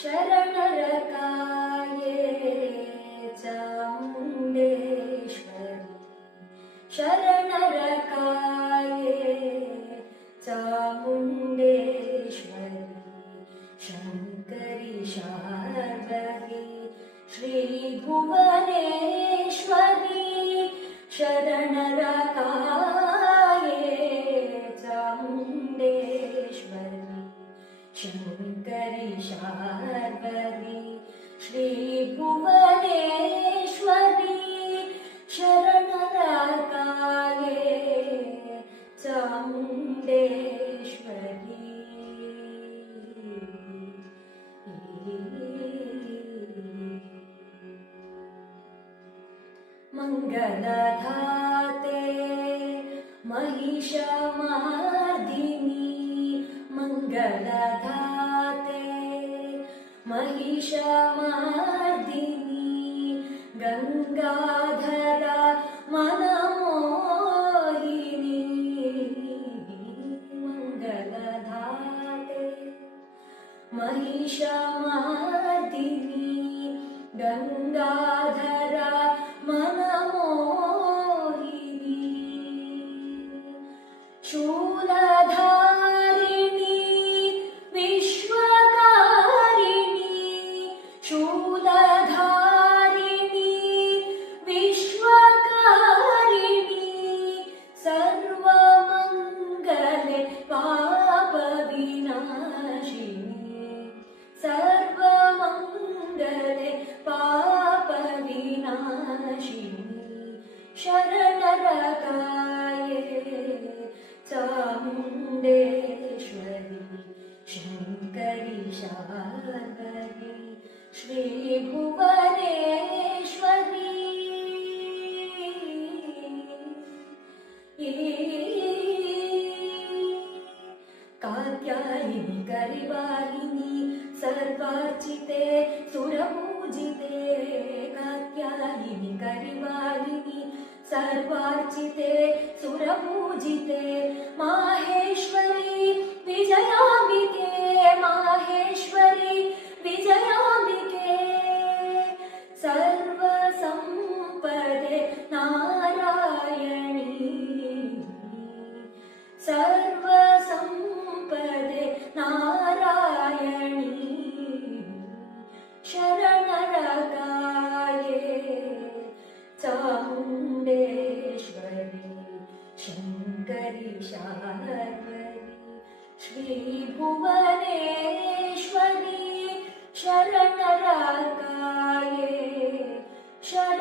शरणरकाये चामुण्डेश्वरि शरणरकाये चामुण्डेश्वरि शङ्करि शारदे श्रीभुवनेश्वरी शरणरकाये श्रीभुवनेश्वरी शरणरकाये चामुण्डेश्वरी। मङ्गलधाते महिषमार्दिनी मङ्गलधाते महिषमार्दिनी गङ्गाधरा मनमोहिनी मङ्गलधाते महिषमार्दिनी गङ्गाधरा पापविनाशिनी शरणरकाये चामुण्डेश्वरि शङ्करि शारदि श्रीभुवनेश्वरी। करिवाहिनि सर्वार्चिते पूजि तेरे कात्यायिनि करिवारिणि सर्वार्चिते सुरपूजिते मा श्रीभुवनेश्वरी शरणरकाये शरणरकाये